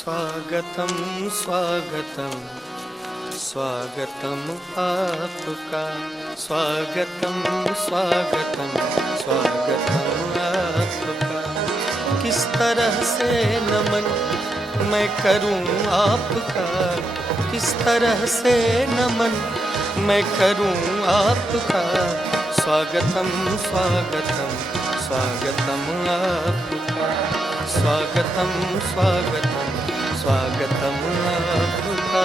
स्वागतम स्वागतम स्वागतम आपका, स्वागतम स्वागतम स्वागतम आपका। किस तरह से नमन मैं करूं आपका, किस तरह से नमन मैं करूं आपका। स्वागतम स्वागतम स्वागतम आपका, स्वागतम स्वागतम स्वागतम आपका।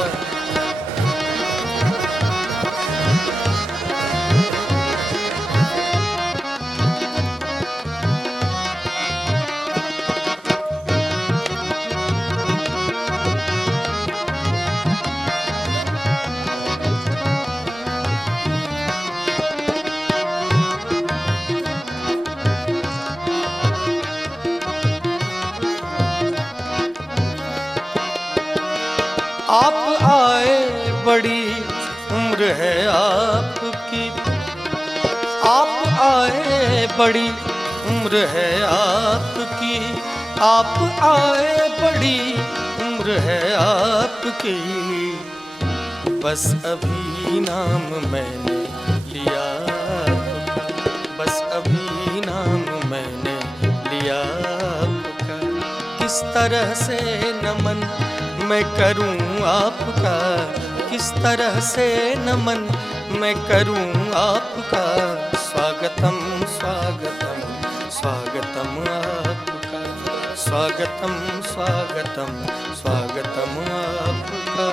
आप आए बड़ी उम्र है आपकी, आप आए बड़ी उम्र है आपकी, आप आए बड़ी उम्र है आपकी। बस अभी नाम मैंने लिया आपका, बस अभी नाम मैंने लिया आपका। किस तरह से नमन मैं करूं आपका, किस तरह से नमन मैं करूं आपका। स्वागतम स्वागतम स्वागतम आपका, स्वागतम स्वागतम स्वागतम आपका।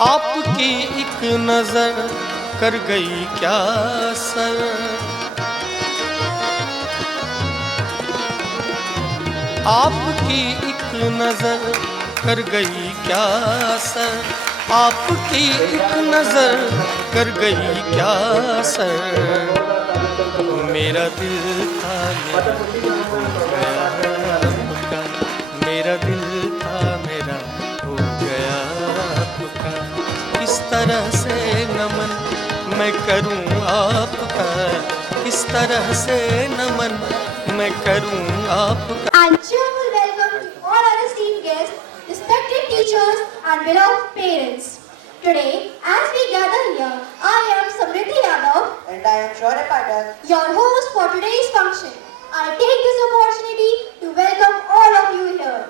आपकी एक नजर कर गई क्या असर, आपकी एक नजर कर गई क्या असर, आपकी एक नजर कर गई क्या असर। मेरा दिल था मेरा हो गया आपका, मेरा दिल था मेरा हो गया आपका। किस तरह से नमन मैं करूं आपका, किस तरह से नमन मैं करूं आपका। And cheerful welcome to all our esteemed guests, respected teachers and beloved parents. Today, as we gather here, I am Samriddhi Yadav and I am Shaurya Pathak, your host for today's function. I take this opportunity to welcome all of you here.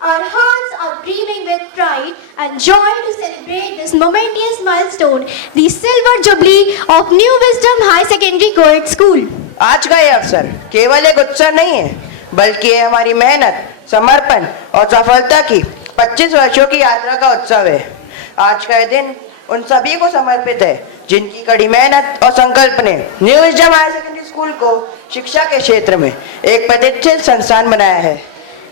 Our hearts are brimming with pride and joy to celebrate this momentous milestone, the Silver Jubilee of New Wisdom High Secondary Co-ed School. आज का ये अवसर केवल एक उत्सव नहीं है, बल्कि ये हमारी मेहनत, समर्पण और सफलता की 25 वर्षों की यात्रा का उत्सव है। आज का ये दिन उन सभी को समर्पित है जिनकी कड़ी मेहनत और संकल्प ने new wisdom higher secondary school को शिक्षा के क्षेत्र में एक प्रतिष्ठित संस्थान बनाया है।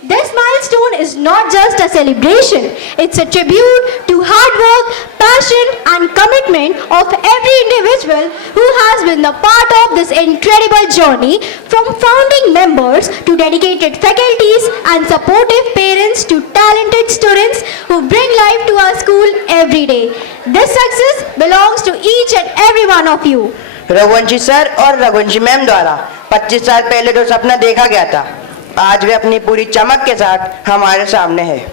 This milestone is not just a celebration, it's a tribute to hard work, passion, and commitment of every individual who has been a part of this incredible journey, from founding members to dedicated faculties and supportive parents to talented students who bring life to our school every day. This success belongs to each and every one of you. Raghuvanshi sir और Raghuvanshi ma'am द्वारा 25 साल पहले जो सपना देखा गया था, आज वे अपनी पूरी चमक के साथ हमारे सामने है।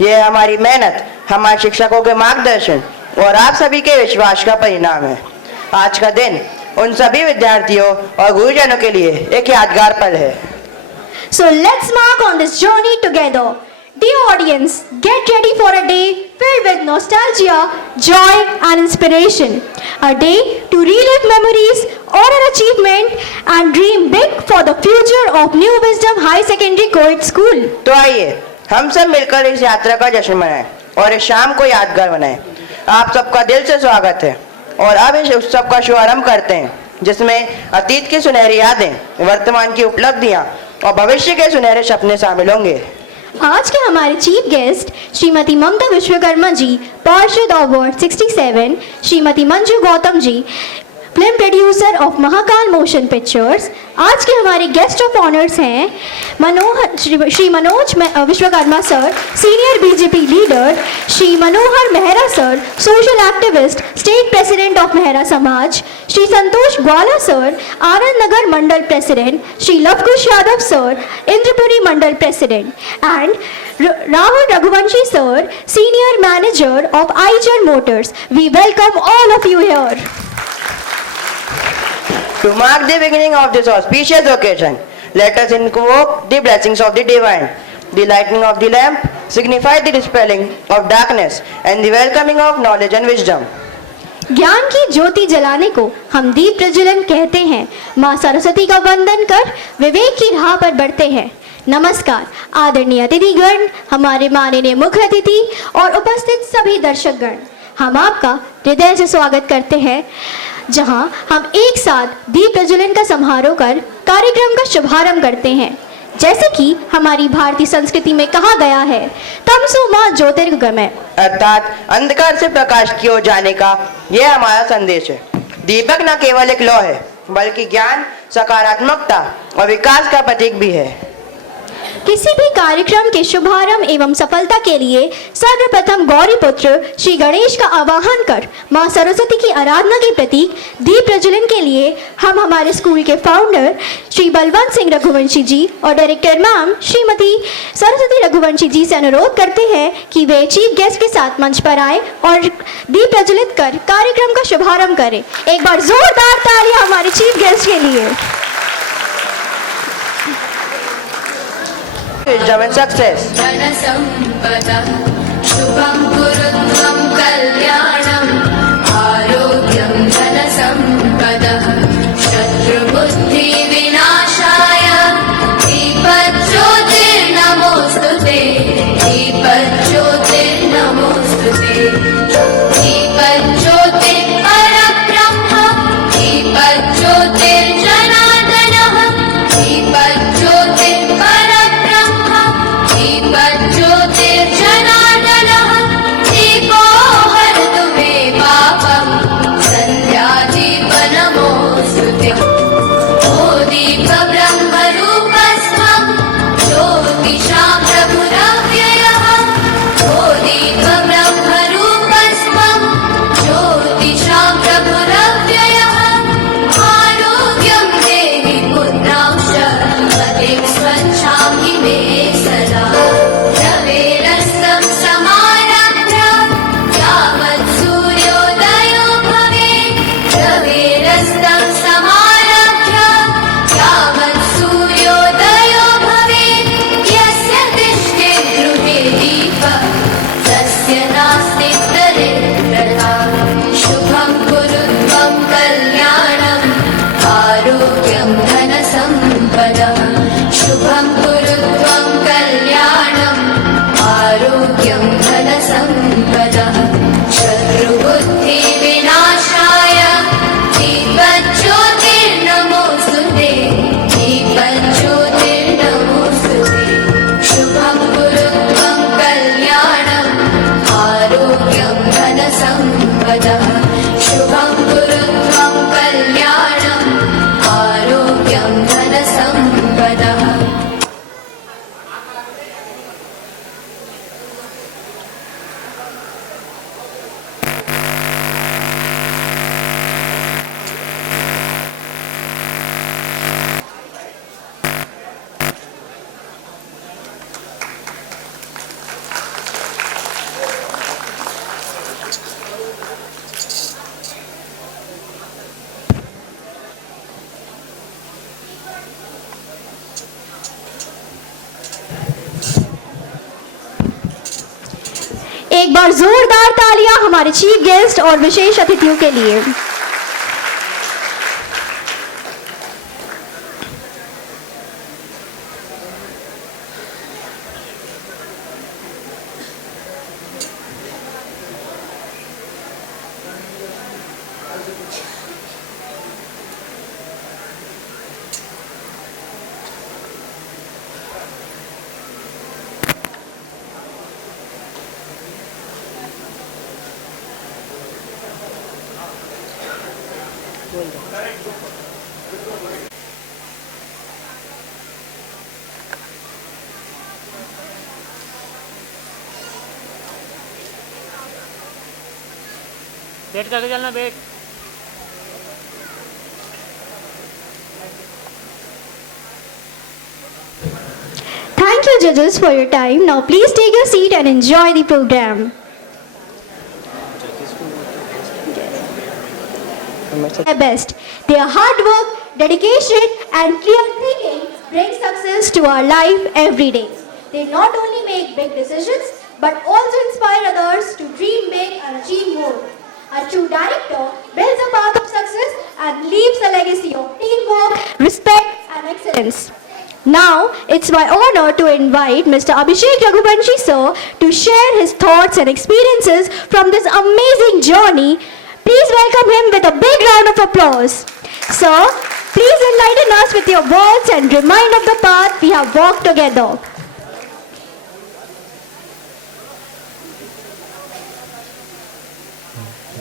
यह हमारी मेहनत, हमारे शिक्षकों के मार्गदर्शन और आप सभी के विश्वास का परिणाम है। आज का दिन उन सभी विद्यार्थियों और गुरुजनों के लिए एक यादगार पल है। So let's mark on this journey together. Dear audience, get ready for a day filled with nostalgia, joy and inspiration. A day to relive memories, honor achievement and dream big for the future of New Wisdom High Secondary Co-ed School. तो आइए हम सब मिलकर इस यात्रा का जश्न मनाएं और इस शाम को यादगार बनाएं। आप सबका दिल से स्वागत है और अब इस उत्सव का शुभारंभ करते हैं, जिसमें अतीत की सुनहरी यादें, वर्तमान की उपलब्धियां और भविष्य के सुनहरे सपने शामिल होंगे। आज के हमारे चीफ गेस्ट श्रीमती ममता विश्वकर्मा जी, पार्षद of ward 67, Shrimati Manju Gautam ji, film producer of Mahakal motion pictures. आज के हमारे गेस्ट ऑफ ऑनर्स हैं Shri Manoj Vishwakarma sir, senior BJP leader, Shri Manohar Mehra sir, social activist, state president of Mehra Samaj, Shri Santosh Gwala sir, Anand Nagar Mandal president, Shri Lavkush Yadav sir, Indrapuri Mandal president, and Rahul Raghuvanshi sir, senior manager of Eicher Motors. We welcome all of you here. To mark the beginning of this auspicious occasion, let us invoke the blessings of the divine. The lighting of the lamp signifies the dispelling of darkness and the welcoming of knowledge and wisdom. ज्ञान की ज्योति जलाने को हम दीप प्रज्वलन कहते हैं। माँ सरस्वती का वंदन कर विवेक की राह पर बढ़ते हैं। नमस्कार आदरणीय अतिथिगण, हमारे माननीय मुख्य अतिथि और उपस्थित सभी दर्शकगण, हम आपका हृदय से स्वागत करते हैं, जहां हम एक साथ दीप प्रज्वलन का समारोह कर कार्यक्रम का शुभारंभ करते हैं। जैसे कि हमारी भारतीय संस्कृति में कहा गया है, तमसो मां ज्योतिर्गमय, अर्थात अंधकार से प्रकाश की ओर जाने का यह हमारा संदेश है। दीपक न केवल एक लौ है, बल्कि ज्ञान, सकारात्मकता और विकास का प्रतीक भी है। किसी भी कार्यक्रम के शुभारंभ एवं सफलता के लिए सर्वप्रथम गौरी पुत्र श्री गणेश का आवाहन कर मां सरस्वती की आराधना के प्रतीक दीप प्रज्वलन के लिए हम हमारे स्कूल के फाउंडर श्री बलवंत सिंह रघुवंशी जी और डायरेक्टर मैम श्रीमती सरस्वती रघुवंशी जी से अनुरोध करते हैं कि वे चीफ गेस्ट के साथ मंच पर आए और दीप प्रज्वलित कर कार्यक्रम का शुभारंभ करें। एक बार जोरदार तालियां हमारे चीफ गेस्ट के लिए। Wisdom and success. धनसम्पदः शुभं कुरुत्वं कल्याणम् आरोग्यं धनसम्पदः शत्रुबुद्धिविनाशाय दीपज्योतिर्नमोऽस्तुते दीपज्योतिर्नमोऽस्तुते दीपज्योतिर्परब्रह्म दीपज्योतिर्जनार्दनः दीपज्योतिर्परब्रह्म दीपज्योतिर्जनार्दनः दीपो हरतु एक बार जोरदार तालियां हमारे चीफ गेस्ट और विशेष अतिथियों के लिए। वेट करके चलना, wait. Thank you, judges, for your time. Now, please take your seat and enjoy the program. Their best. Their hard work, dedication, and clear thinking bring success to our life every day. They not only make big decisions, but also inspire others to dream big and achieve more. A true director builds a path of success and leaves a legacy of teamwork, respect, and excellence. Now, it's my honor to invite Mr. Abhishek Raghuvanshi sir to share his thoughts and experiences from this amazing journey. Please welcome him with a big round of applause. Sir, please enlighten us with your words and remind of the path we have walked together.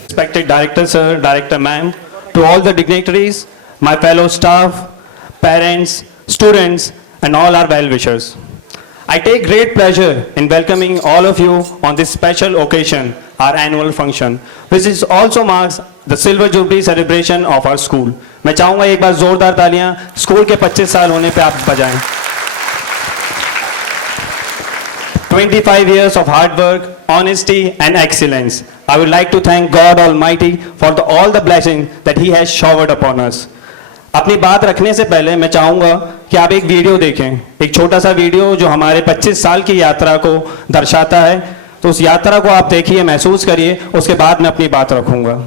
Respected Director Sir, Director Ma'am, to all the dignitaries, my fellow staff, parents, students, and all our well-wishers. I take great pleasure in welcoming all of you on this special occasion, our annual function, which is also marks the Silver Jubilee celebration of our school. मैं चाहूँगा एक बार जोरदार तालियां school के 25 साल होने पे आप बजाएं. 25 years of hard work, honesty, and excellence. I would like to thank God Almighty for all the blessings that He has showered upon us. अपनी बात रखने से पहले मैं चाहूँगा कि आप एक वीडियो देखें, एक छोटा सा वीडियो जो हमारे 25 साल की यात्रा को दर्शाता है. तो उस यात्रा को आप देखिए, महसूस करिए, उसके बाद मैं अपनी बात रखूँगा.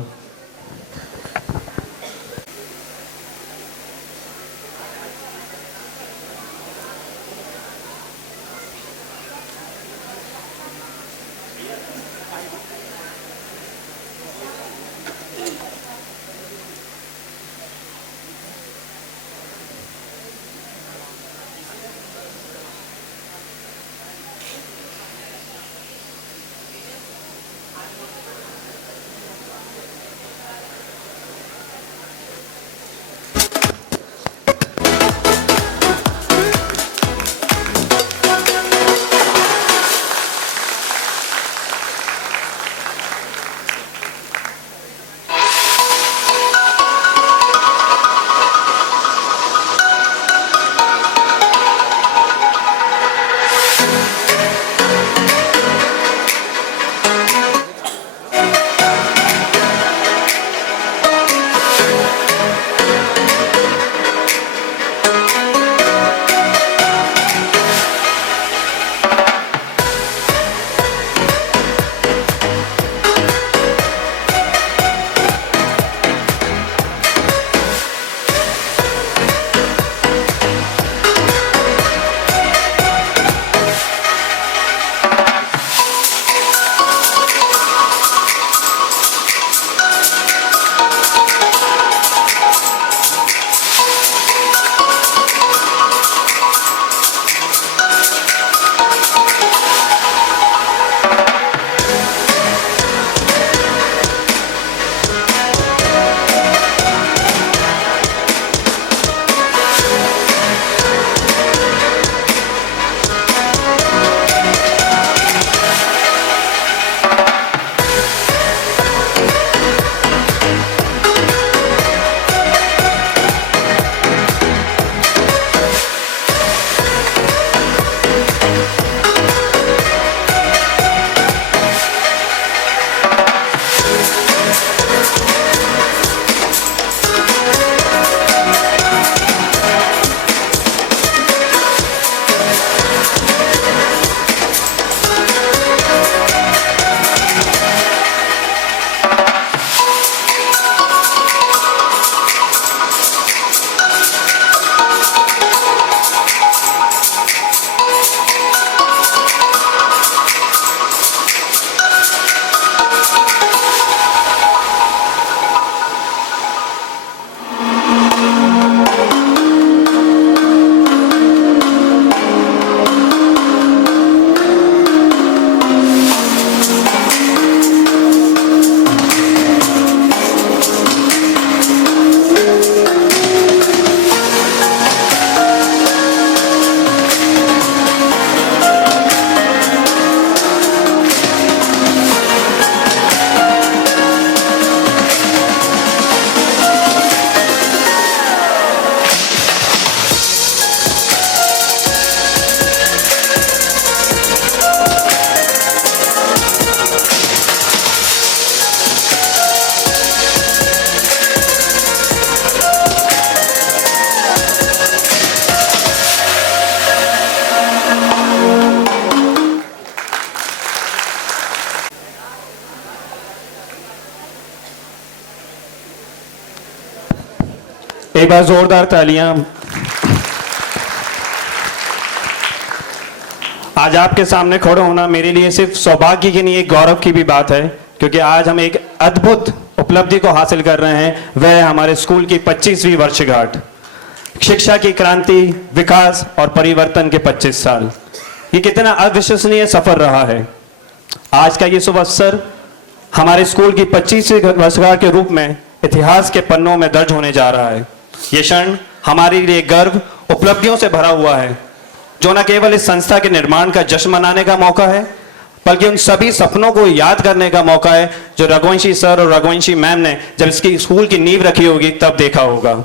एक बार जोरदार तालियां। आज आपके सामने खड़े होना मेरे लिए सिर्फ सौभाग्य की नहीं, एक गौरव की भी बात है, क्योंकि आज हम एक अद्भुत उपलब्धि को हासिल कर रहे हैं। वह हमारे स्कूल की 25वीं वर्षगांठ, शिक्षा की क्रांति, विकास और परिवर्तन के 25 साल। ये कितना अविश्वसनीय सफर रहा है। आज का ये शुभ अवसर हमारे स्कूल की 25वीं वर्षगांठ के रूप में इतिहास के पन्नों में दर्ज होने जा रहा है। ये क्षण हमारे लिए गर्व, उपलब्धियों से भरा हुआ है, जो न केवल इस संस्था के निर्माण का जश्न मनाने का मौका है, बल्कि उन सभी सपनों को याद करने का मौका है जो रघुवंशी सर और रघुवंशी मैम ने जब इसकी स्कूल की नींव रखी होगी तब देखा होगा।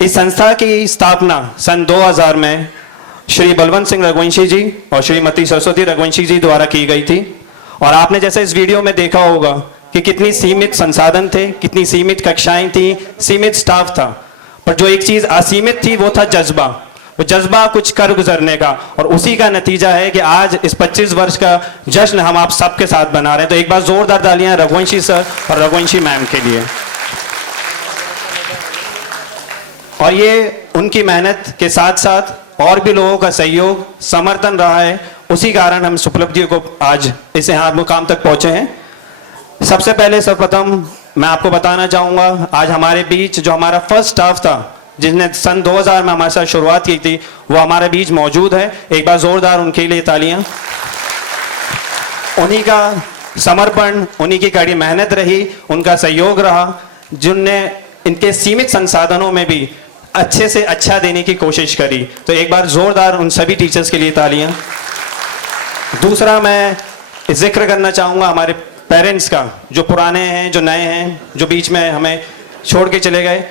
इस संस्था की स्थापना सन 2000 में श्री बलवंत सिंह रघुवंशी जी और श्रीमती सरस्वती रघुवंशी जी द्वारा की गई थी। और आपने जैसे इस वीडियो में देखा होगा कि कितनी सीमित संसाधन थे, कितनी सीमित कक्षाएं थी, सीमित स्टाफ था, पर जो एक चीज असीमित थी वो था जज्बा। वो जज्बा कुछ कर गुजरने का, और उसी का नतीजा है कि आज इस 25 वर्ष का जश्न हम आप सबके साथ बना रहे हैं। तो एक बार जोरदार तालियां रघुवंशी सर और रघुवंशी मैम के लिए। और ये उनकी मेहनत के साथ साथ और भी लोगों का सहयोग, समर्थन रहा है, उसी कारण हम इस उपलब्धियों को आज इस यहाँ मुकाम तक पहुंचे हैं। सबसे पहले सर्वप्रथम मैं आपको बताना चाहूंगा, आज हमारे बीच जो हमारा फर्स्ट स्टाफ था जिसने सन 2000 में हमारे साथ शुरुआत की थी, वो हमारे बीच मौजूद है। एक बार जोरदार उनके लिए तालियां। उन्हीं का समर्पण, उन्हीं की कड़ी मेहनत रही, उनका सहयोग रहा, जिनने इनके सीमित संसाधनों में भी अच्छे से अच्छा देने की कोशिश करी। तो एक बार जोरदार उन सभी टीचर्स के लिए तालियां। दूसरा मैं जिक्र करना चाहूंगा हमारे पेरेंट्स का, जो पुराने हैं, जो नए हैं, जो बीच में हमें छोड़ के चले गए।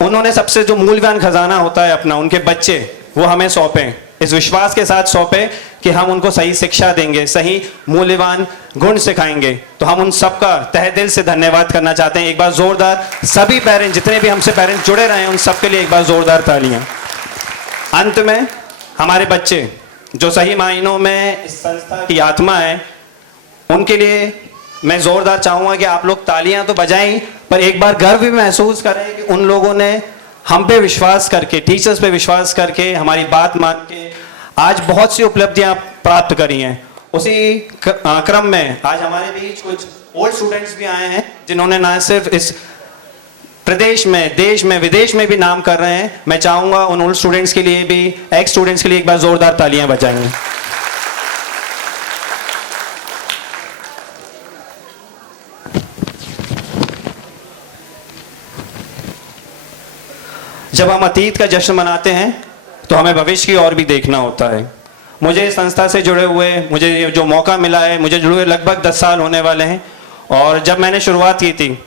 उन्होंने सबसे जो मूल्यवान खजाना होता है अपना, उनके बच्चे, वो हमें सौंपे, इस विश्वास के साथ सौंपे कि हम उनको सही शिक्षा देंगे, सही मूल्यवान गुण सिखाएंगे। तो हम उन सबका तहे दिल से धन्यवाद करना चाहते हैं। एक बार जोरदार सभी पेरेंट्स, जितने भी हमसे पेरेंट्स जुड़े रहे हैं, उन सबके लिए एक बार जोरदार तालियां। अंत में हमारे बच्चे जो सही मायनों में इस संस्था की आत्मा है, उनके लिए मैं जोरदार चाहूंगा कि आप लोग तालियां तो बजाएं, पर एक बार गर्व भी महसूस करें कि उन लोगों ने हम पे विश्वास करके, टीचर्स पे विश्वास करके, हमारी बात मान के आज बहुत सी उपलब्धियां प्राप्त करी हैं। उसी क्रम में आज हमारे बीच कुछ ओल्ड स्टूडेंट्स भी आए हैं, जिन्होंने ना सिर्फ इस प्रदेश में, देश में, विदेश में भी नाम कर रहे हैं। मैं चाहूंगा उन ओल्ड स्टूडेंट्स के लिए भी, एक्स स्टूडेंट्स के लिए एक बार जोरदार तालियां बजाएं। जब हम अतीत का जश्न मनाते हैं तो हमें भविष्य की ओर भी देखना होता है। मुझे इस संस्था से जुड़े हुए, मुझे जो मौका मिला है, मुझे जुड़े हुए लगभग 10 साल होने वाले हैं। और जब मैंने शुरुआत की थी,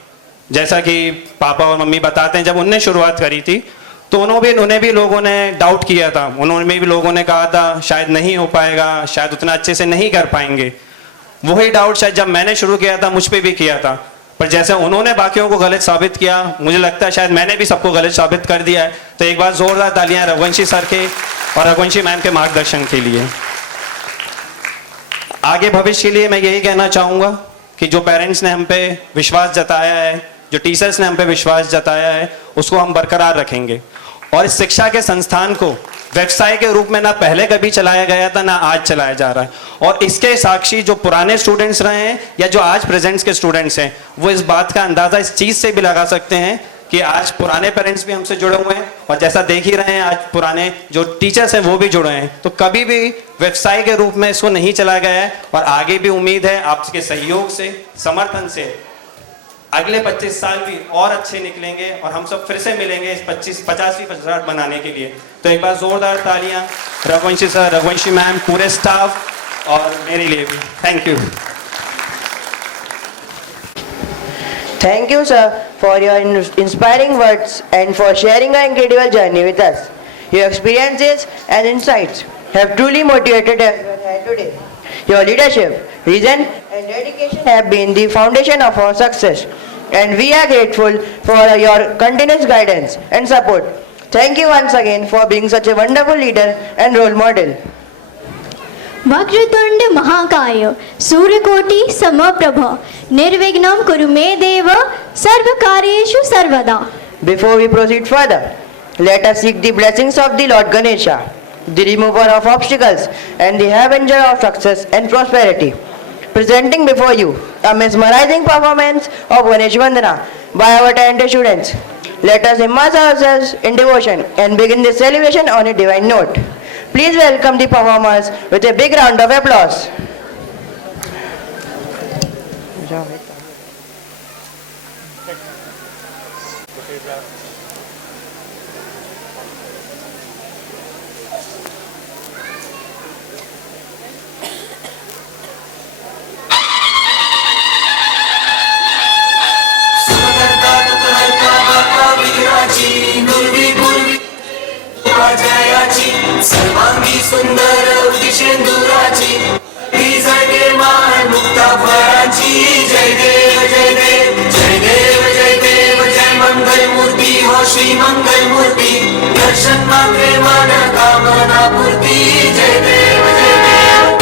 जैसा कि पापा और मम्मी बताते हैं, जब उनने शुरुआत करी थी तो उन्हें भी लोगों ने डाउट किया था, उन्होंने भी लोगों ने कहा था शायद नहीं हो पाएगा, शायद उतना अच्छे से नहीं कर पाएंगे। वही डाउट शायद जब मैंने शुरू किया था मुझ पर भी किया था, पर जैसे उन्होंने बाकियों को गलत साबित किया, मुझे लगता है शायद मैंने भी सबको गलत साबित कर दिया है। तो एक बार जोरदार तालियां रघुवंशी सर के और रघुवंशी मैम के मार्गदर्शन के लिए। आगे भविष्य के लिए मैं यही कहना चाहूंगा कि जो पेरेंट्स ने हम पे विश्वास जताया है, जो टीचर्स ने हम पे विश्वास जताया है, उसको हम बरकरार रखेंगे। और इस शिक्षा के संस्थान को व्यवसाय के रूप में ना पहले कभी चलाया गया था, ना आज चलाया जा रहा है। और इसके साक्षी जो पुराने स्टूडेंट्स रहे हैं या जो आज प्रेजेंट्स के स्टूडेंट्स हैं, वो इस बात का अंदाजा इस चीज से भी लगा सकते हैं कि आज पुराने पेरेंट्स भी हमसे जुड़े हुए हैं, और जैसा देख ही रहे हैं आज पुराने जो टीचर्स हैं वो भी जुड़े हैं। तो कभी भी व्यवसाय के रूप में इसको नहीं चलाया गया है, और आगे भी उम्मीद है आपके सहयोग से, समर्थन से अगले 25 साल भी और अच्छे निकलेंगे, और हम सब फिर से मिलेंगे इस 50वीं वर्षगांठ बनाने के लिए। तो एक बार जोरदार तालियां रघुवंशी सर, रघुवंशी मैम, पूरे स्टाफ और मेरे लिए भी। Thank you. Thank you, sir, for your inspiring words and for sharing an incredible journey with us. Your experiences and insights have truly motivated everyone here today. Your leadership, vision, and dedication have been the foundation of our success, and we are grateful for your continuous guidance and support. Thank you once again for being such a wonderful leader and role model. वक्रतुंड महाकाय सूर्यकोटि समप्रभ निर्विघ्नं कुरु मे देव सर्वकार्येषु सर्वदा। Before we proceed further, let us seek the blessings of the Lord Ganesha, the remover of obstacles and the harbinger of success and prosperity. Presenting before you a mesmerizing performance of Ganesh Vandana by our talented students. Let us immerse ourselves in devotion and begin this celebration on a divine note. Please welcome the performers with a big round of applause. सर्वांगी सुंदर उदिशेंदुराची ती जगे मान मुक्ता फळाची जय देव जय देव जय देव जय देव जय मंगल मूर्ती हो श्री मंगल मूर्ती दर्शन मात्रे मन कामना पूर्ती जय देव जय देव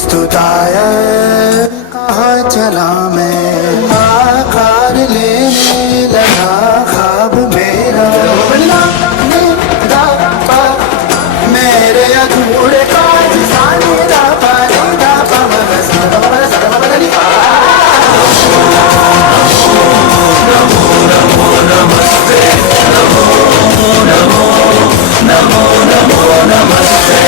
स्तुताय कहाँ चला मैं आकार लेने लगा ख्वाब मेरा मेरे अधूरे काज साने दा पाने दा पवन सदा सदा बदली नमो नमो नमस्ते नमो नमो नमो नमो नमस्ते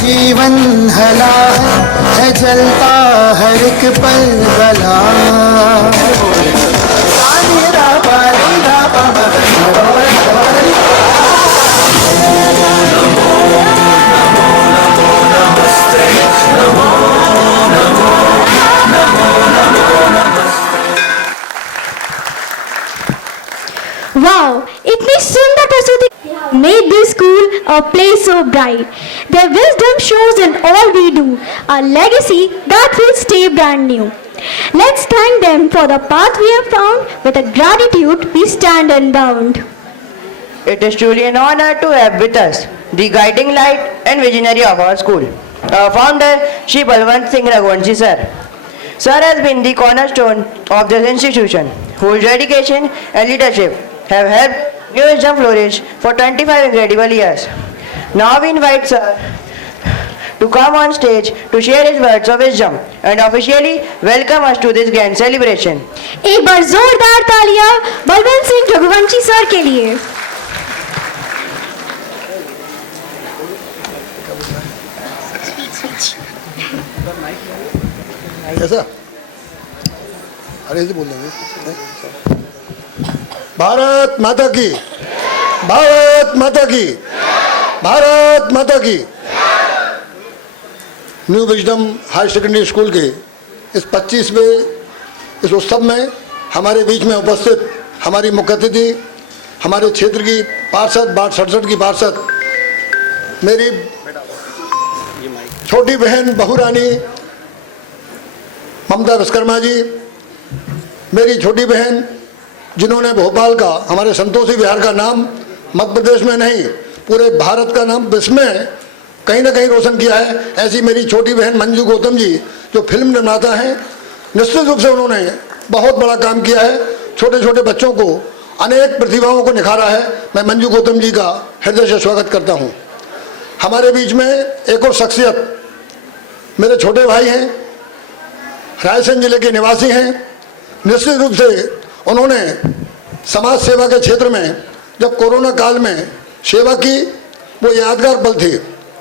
जीवन हला है जलता हर एक पल बला Wow, इतनी सुंदर प्रस्तुति made this school a place so bright. Their wisdom shows in all we do, a legacy that will stay brand new. Let's thank them for the path we have found. With a gratitude we stand unbound. It is truly an honor to have with us the guiding light and visionary of our school, our founder, Shri Balwant Singh Raghuvanshi sir. Sir has been the cornerstone of this institution, whose dedication and leadership have helped New Wisdom flourish for 25 incredible years. Now we invite sir to come on stage to share his words of wisdom and officially welcome us to this grand celebration. एक बार जोरदार तालियां Balwant Singh Raghuvanshi sir के लिए. ऐसा अरे बोल देंगे भारत माता की भारत माता की भारत माता की new wisdom higher secondary school के इस 25वें इस उत्सव में हमारे बीच में उपस्थित हमारी मुख्य अतिथि हमारे क्षेत्र की पार्षद वार्ड 67 की पार्षद मेरी छोटी बहन बहुरानी ममता विश्वकर्मा जी, मेरी छोटी बहन जिन्होंने भोपाल का, हमारे संतोषी विहार का नाम मध्य प्रदेश में नहीं पूरे भारत का नाम विश्व में कहीं ना कहीं रोशन किया है, ऐसी मेरी छोटी बहन मंजू गौतम जी जो फिल्म निर्माता हैं, निश्चित रूप से उन्होंने बहुत बड़ा काम किया है, छोटे छोटे बच्चों को, अनेक प्रतिभाओं को निखारा है। मैं मंजू गौतम जी का हृदय से स्वागत करता हूँ। हमारे बीच में एक और शख्सियत मेरे छोटे भाई हैं, रायसेन जिले के निवासी हैं। निश्चित रूप से उन्होंने समाज सेवा के क्षेत्र में जब कोरोना काल में सेवा की, वो यादगार पल थे।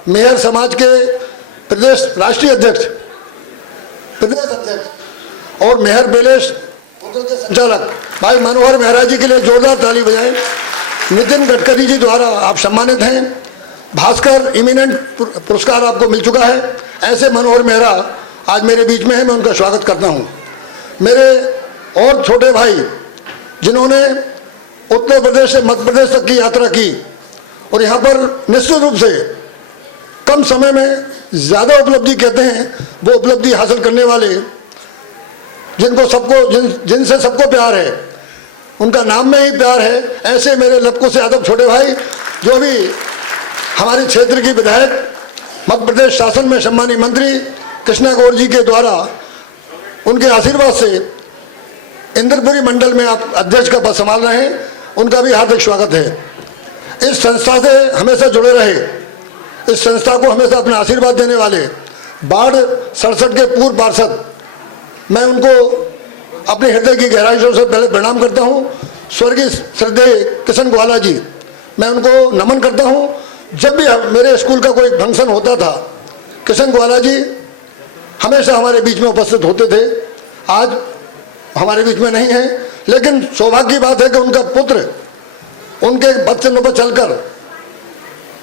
मेहर समाज के प्रदेश राष्ट्रीय अध्यक्ष, प्रदेश अध्यक्ष और मेहर पैलेस होटल के संचालक भाई मनोहर मेहरा जी के लिए जोरदार ताली बजाएं। नितिन गडकरी जी द्वारा आप सम्मानित हैं। भास्कर इमिनेंट पुरस्कार आपको मिल चुका है। ऐसे मनोहर मेहरा आज मेरे बीच में है, मैं उनका स्वागत करता हूं। मेरे और छोटे भाई जिन्होंने उत्तर प्रदेश से मध्य प्रदेश तक की यात्रा की और यहाँ पर निश्चित रूप से कम समय में ज़्यादा उपलब्धि कहते हैं, वो उपलब्धि हासिल करने वाले जिनको जिनसे सबको प्यार है, उनका नाम में ही प्यार है, ऐसे मेरे लपकों से यादव छोटे भाई जो भी हमारे क्षेत्र की विधायक, मध्य प्रदेश शासन में सम्मानीय मंत्री कृष्णा गौर जी के द्वारा उनके आशीर्वाद से इंद्रपुरी मंडल में आप अध्यक्ष का पद संभाल रहे हैं, उनका भी हार्दिक स्वागत है। इस संस्था से हमेशा जुड़े रहे, इस संस्था को हमेशा अपना आशीर्वाद देने वाले बाढ़ 67 के पूर्व पार्षद, मैं उनको अपने हृदय की गहराइयों से पहले प्रणाम करता हूं। स्वर्गीय श्रद्धेय किशन ग्वाला जी, मैं उनको नमन करता हूं। जब भी मेरे स्कूल का कोई फंक्शन होता था, किशन ग्वाला जी हमेशा हमारे बीच में उपस्थित होते थे। आज हमारे बीच में नहीं है, लेकिन सौभाग्य की बात है कि उनका पुत्र उनके बच्चों पर चलकर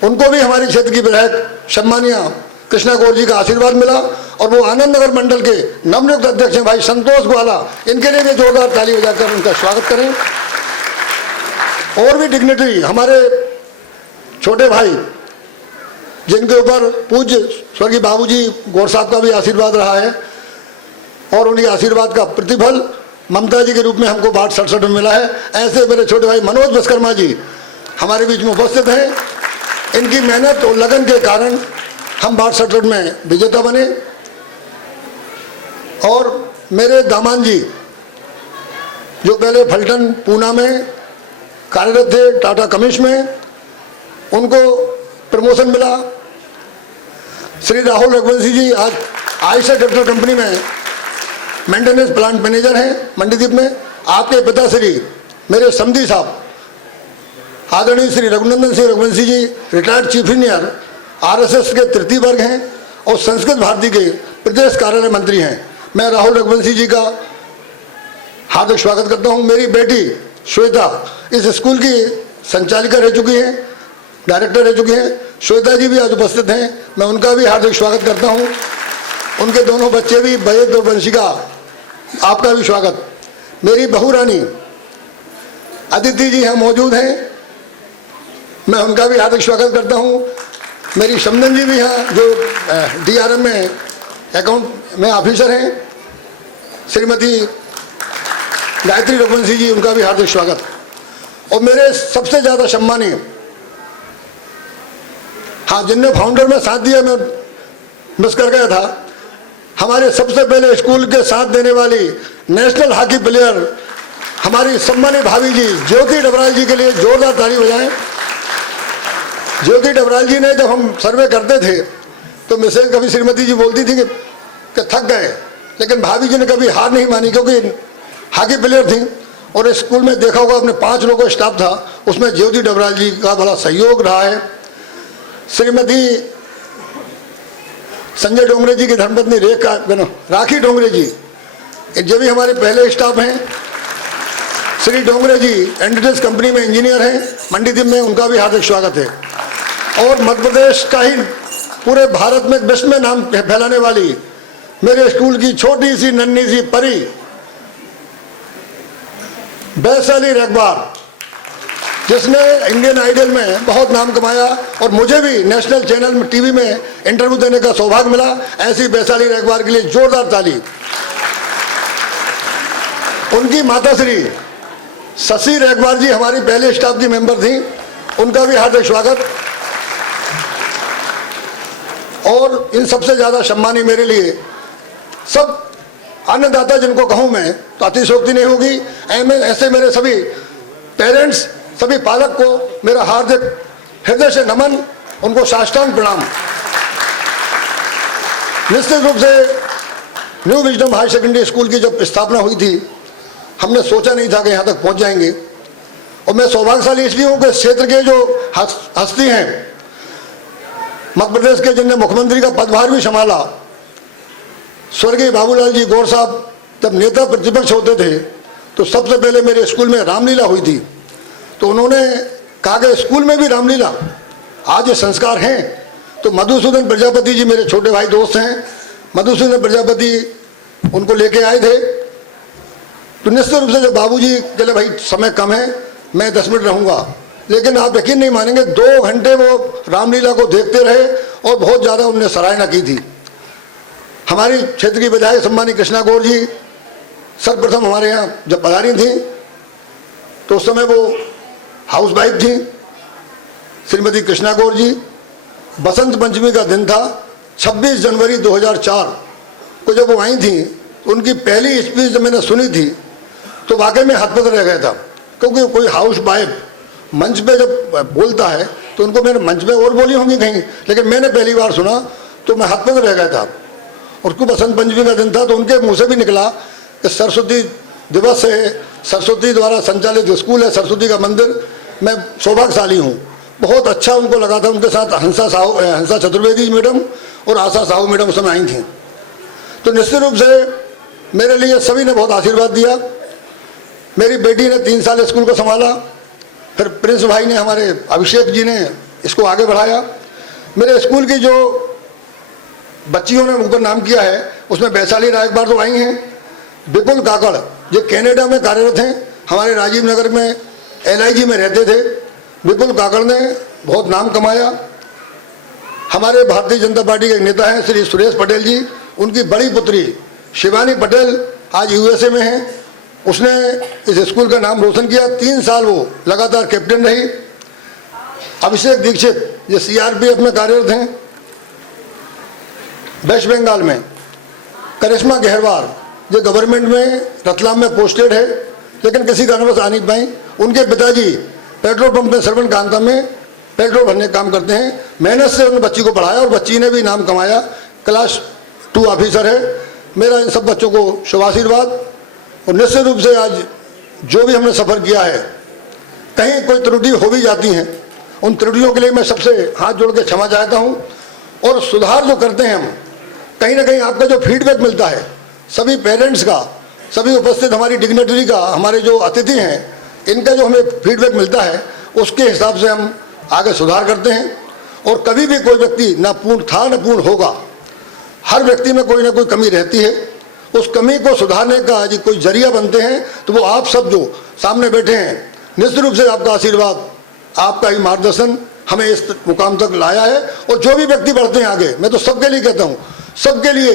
उनको भी हमारी क्षेत्र की विधायक सम्मानीय कृष्णा गौर जी का आशीर्वाद मिला और वो आनंद नगर मंडल के नवनियुक्त अध्यक्ष हैं भाई संतोष ग्वाला, इनके लिए भी जोरदार ताली बजाकर उनका स्वागत करें। और भी डिग्निटरी हमारे छोटे भाई जिनके ऊपर पूज्य स्वर्गीय बाबूजी गौर साहब का भी आशीर्वाद रहा है और उनके आशीर्वाद का प्रतिफल ममता जी के रूप में हमको वार्ड 67 में मिला है, ऐसे मेरे छोटे भाई मनोज विश्वकर्मा जी हमारे बीच में उपस्थित हैं। इनकी मेहनत और लगन के कारण हम वार्ड 67 में विजेता बने। और मेरे दामाद जी जो पहले फलटन पूना में कार्यरत थे टाटा कमिश्न में, उनको प्रमोशन मिला। श्री राहुल रघुवंशी जी आज आयशा कैपिटल कंपनी में मेंटेनेंस प्लांट मैनेजर हैं मंडीदीप में। आपके पिता श्री मेरे समधी साहब आदरणीय श्री रघुनंदन सिंह रघुवंशी जी रिटायर्ड चीफ इंजीनियर आरएसएस के तृतीय वर्ग हैं और संस्कृत भारती के प्रदेश कार्यालय मंत्री हैं। मैं राहुल रघुवंशी जी का हार्दिक स्वागत करता हूं। मेरी बेटी श्वेता इस स्कूल की संचालिका रह चुकी हैं, डायरेक्टर रह चुकी हैं। श्वेता जी भी आज उपस्थित हैं, मैं उनका भी हार्दिक स्वागत करता हूं। उनके दोनों बच्चे भी बैद और वंशिका, आपका भी स्वागत। मेरी बहू रानी अदिति जी यहाँ मौजूद हैं, मैं उनका भी हार्दिक स्वागत करता हूँ। मेरी शमदन जी भी यहाँ जो DRM में अकाउंट में ऑफिसर हैं, श्रीमती गायत्री रघुवंशी जी, उनका भी हार्दिक स्वागत। और मेरे सबसे ज़्यादा सम्मानीय, हाँ, जिनने फाउंडर में साथ दिया, मैं मिस कर गया था, हमारे सबसे पहले स्कूल के साथ देने वाली नेशनल हॉकी प्लेयर हमारी सम्मानित भाभी जी ज्योति डबराल जी के लिए जोरदार ताली बजाएं। ज्योति डबराल जी ने जब हम सर्वे करते थे तो मुझसे कभी श्रीमती जी बोलती थी कि थक गए, लेकिन भाभी जी ने कभी हार नहीं मानी, क्योंकि हॉकी प्लेयर थी और स्कूल में देखा होगा अपने 5 लोगों का स्टाफ था, उसमें ज्योति डबराल जी का बड़ा सहयोग रहा है। श्रीमती संजय डोंगरे जी की धर्मपत्नी राखी डोंगरे जी, जो भी हमारे पहले स्टाफ हैं। श्री डोंगरे जी एंटिटीज कंपनी में इंजीनियर हैं मंडीदीप में, उनका भी हार्दिक स्वागत है। और मध्य प्रदेश का ही पूरे भारत में विश्व में नाम फैलाने वाली मेरे स्कूल की छोटी सी नन्ही सी परी वैशाली रखबार, जिसने इंडियन आइडल में बहुत नाम कमाया और मुझे भी नेशनल चैनल में टीवी में इंटरव्यू देने का सौभाग्य मिला। ऐसी वैशाली रखबार के लिए जोरदार ताली। उनकी माताश्री शशि रेगवार जी हमारी पहले स्टाफ की मेंबर थी, उनका भी हार्दिक स्वागत। और इन सबसे ज़्यादा सम्मानी मेरे लिए सब अन्नदाता जिनको कहूँ मैं तो अतिशोक्ति नहीं होगी। ऐसे मेरे सभी पेरेंट्स, सभी पालक को मेरा हार्दिक हृदय से नमन, उनको साष्टांग प्रणाम। निश्चित रूप से new wisdom high secondary school की जब स्थापना हुई थी, हमने सोचा नहीं था कि यहाँ तक पहुँच जाएंगे। और मैं सौभाग्यशाली इसलिए हूँ कि इस क्षेत्र के जो हस्ती हैं मध्य प्रदेश के, जिनने मुख्यमंत्री का पदभार भी संभाला, स्वर्गीय बाबूलाल जी गौर साहब जब नेता प्रतिपक्ष होते थे तो सबसे पहले मेरे स्कूल में रामलीला हुई थी। तो उन्होंने कहा कि स्कूल में भी रामलीला, आज ये संस्कार हैं। तो मधुसूदन प्रजापति जी मेरे छोटे भाई दोस्त हैं, मधुसूदन प्रजापति उनको लेके आए थे। तो निश्चित रूप से जब बाबूजी कहले भाई समय कम है, मैं 10 मिनट रहूँगा, लेकिन आप यकीन नहीं मानेंगे 2 घंटे वो रामलीला को देखते रहे और बहुत ज़्यादा उनने सराहना की थी। हमारी क्षेत्र की विधायक सम्मानी कृष्णा गौर जी सर्वप्रथम हमारे यहाँ जब पधारी थी तो उस समय वो हाउस वाइफ थी, श्रीमती कृष्णा गौर जी। बसंत पंचमी का दिन था, 26 जनवरी 2004 को जब वो आई थी, उनकी पहली स्पीच जब मैंने सुनी थी तो वाकई में हतपत रह गया था। क्योंकि कोई हाउस वाइफ मंच पे जब बोलता है तो उनको मैंने मंच पे और बोली होंगी कहीं, लेकिन मैंने पहली बार सुना तो मैं हतपत रह गया था। और उसको बसंत पंचमी का दिन था तो उनके मुँह से भी निकला कि सरस्वती दिवस है, सरस्वती द्वारा संचालित स्कूल है, सरस्वती का मंदिर, मैं सौभाग्यशाली हूँ। बहुत अच्छा उनको लगा था। उनके साथ हंसा चतुर्वेदी मैडम और आशा साहू मैडम उस समय आई थी। तो निश्चित रूप से मेरे लिए सभी ने बहुत आशीर्वाद दिया। मेरी बेटी ने 3 साल स्कूल को संभाला, फिर प्रिंस भाई ने, हमारे अभिषेक जी ने इसको आगे बढ़ाया। मेरे स्कूल की जो बच्चियों ने ऊपर नाम किया है उसमें वैशाली नायकबार तो आई हैं, विपुल काकड़ जो कनाडा में कार्यरत हैं, हमारे राजीव नगर में LIG में रहते थे। विपुल काकड़ ने बहुत नाम कमाया। हमारे भारतीय जनता पार्टी के एक नेता हैं श्री सुरेश पटेल जी, उनकी बड़ी पुत्री शिवानी पटेल आज USA में है, उसने इस स्कूल का नाम रोशन किया। 3 साल वो लगातार कैप्टन रही। अभिषेक दीक्षित जो CRPF में कार्यरत हैं वेस्ट बंगाल में। करिश्मा गहरवार जो गवर्नमेंट में रतलाम में पोस्टेड है लेकिन किसी कारणवश आ नहीं पाई। उनके पिताजी पेट्रोल पंप में श्रवण कांता में पेट्रोल भरने का काम करते हैं। मेहनत से उन बच्ची को पढ़ाया और बच्ची ने भी नाम कमाया, क्लास 2 ऑफिसर है। मेरा इन सब बच्चों को शुभाशीर्वाद। और निश्चित रूप से आज जो भी हमने सफ़र किया है, कहीं कोई त्रुटि हो भी जाती हैं, उन त्रुटियों के लिए मैं सबसे हाथ जोड़ के क्षमा चाहता हूँ। और सुधार जो करते हैं हम, कहीं ना कहीं आपका जो फीडबैक मिलता है, सभी पेरेंट्स का, सभी उपस्थित हमारी डिग्नेटरी का, हमारे जो अतिथि हैं, इनका जो हमें फीडबैक मिलता है उसके हिसाब से हम आगे सुधार करते हैं। और कभी भी कोई व्यक्ति ना पूर्ण था न पूर्ण होगा, हर व्यक्ति में कोई ना कोई कमी रहती है। उस कमी को सुधारने का यदि कोई जरिया बनते हैं तो वो आप सब जो सामने बैठे हैं, निश्चित रूप से आपका आशीर्वाद, आपका ही मार्गदर्शन हमें इस मुकाम तक लाया है। और जो भी व्यक्ति बढ़ते हैं आगे, मैं तो सबके लिए कहता हूँ, सबके लिए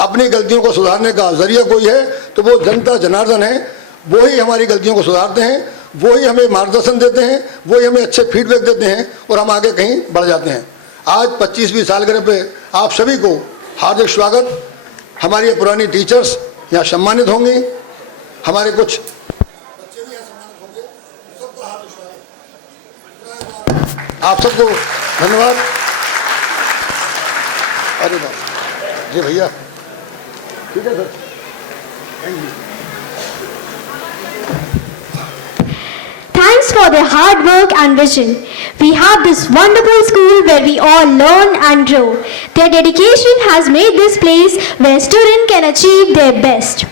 अपनी गलतियों को सुधारने का जरिया कोई है तो वो जनता जनार्दन है। वो ही हमारी गलतियों को सुधारते हैं, वो ही हमें मार्गदर्शन देते हैं, वो ही हमें अच्छे फीडबैक देते हैं और हम आगे कहीं बढ़ जाते हैं। आज 25वीं सालगिरह पे आप सभी को हार्दिक स्वागत। हमारी पुरानी टीचर्स यहाँ सम्मानित होंगी, हमारे कुछ बच्चे भी यहाँ सम्मानित होंगे, सबका हार्दिक स्वागत। आप सबको धन्यवाद। अरे बाप जी भैया, ठीक है sir, thank you. Thanks for their hard work and vision. We have this wonderful school where we all learn and grow. Their dedication has made this place where students can achieve their best.